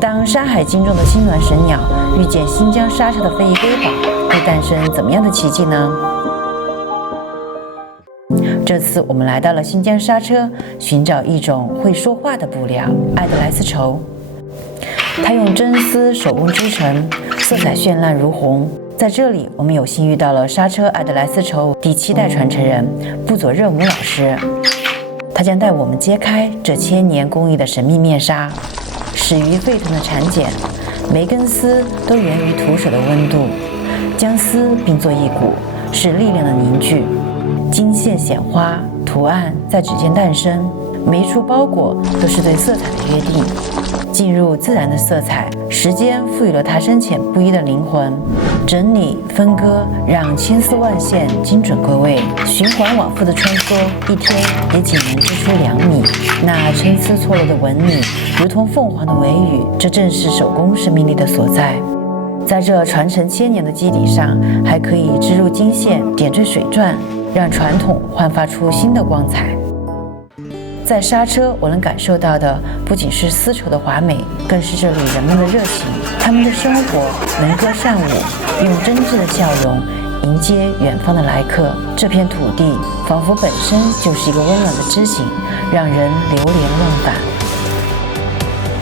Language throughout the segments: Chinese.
当《山海经》中的青鸾神鸟遇见新疆沙车的非遗瑰宝，会诞生怎么样的奇迹呢？这次我们来到了新疆沙车，寻找一种会说话的布料——艾德莱丝绸。它用真丝手工织成，色彩绚烂如虹。在这里，我们有幸遇到了沙车艾德莱丝绸第7代传承人布佐热姆老师，他将带我们揭开这1000年工艺的神秘面纱。始于沸腾的蚕茧，每根丝都源于土水的温度，将丝并作一股，是力量的凝聚。金线显花，图案在指尖诞生，每一处包裹都是对色彩的约定。进入自然的色彩，时间赋予了它深浅不一的灵魂。整理分割，让千丝万线精准归位，循环往复的穿梭，一天也仅能织出2米。那参差错落的纹理，如同凤凰的尾羽，这正是手工生命力的所在。在这传承1000年的基底上，还可以织入金线，点缀水钻，让传统焕发出新的光彩。在沙车，我能感受到的不仅是丝绸的华美，更是这里人们的热情。他们的生活能歌善舞，用真挚的笑容迎接远方的来客。这片土地仿佛本身就是一个温暖的知己，让人流连忘返。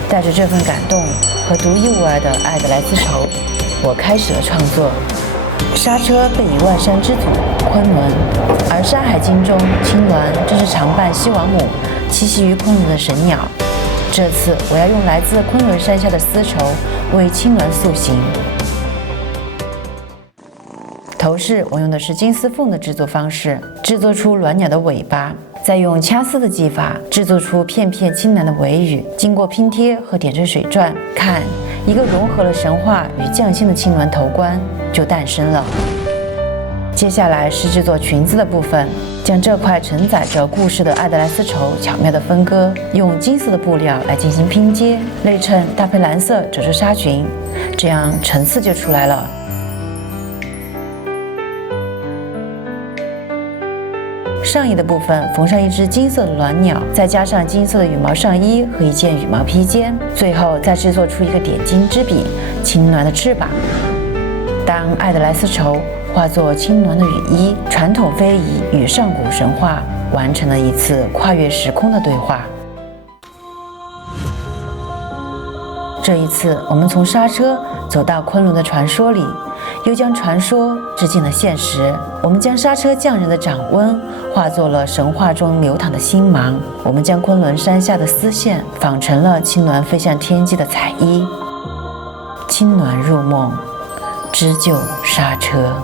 带着这份感动和独一无二的艾德莱丝绸，我开始了创作。沙车被以万山之祖昆仑，而《山海经》中青鸾正是常伴西王母栖息于昆仑的神鸟。这次我要用来自昆仑山下的丝绸为青鸾塑形。头饰我用的是金丝凤的制作方式，制作出鸾鸟的尾巴，再用掐丝的技法制作出片片青蓝的尾羽，经过拼贴和点缀水钻，看，一个融合了神话与匠心的青鸾头冠就诞生了。接下来是制作裙子的部分，将这块承载着故事的艾德莱丝绸巧妙地分割，用金色的布料来进行拼接，内衬搭配蓝色褶皱纱裙，这样层次就出来了。上衣的部分缝上一只金色的鸾鸟，再加上金色的羽毛上衣和一件羽毛披肩，最后再制作出一个点睛之笔——青鸾的翅膀。当艾德莱丝绸化作青鸾的羽衣，传统非遗与上古神话完成了一次跨越时空的对话。这一次，我们从沙车走到昆仑的传说里，又将传说致敬了现实。我们将沙车匠人的掌温化作了神话中流淌的星芒，我们将昆仑山下的丝线纺成了青鸾飞向天际的彩衣。青鸾入梦，织就沙车。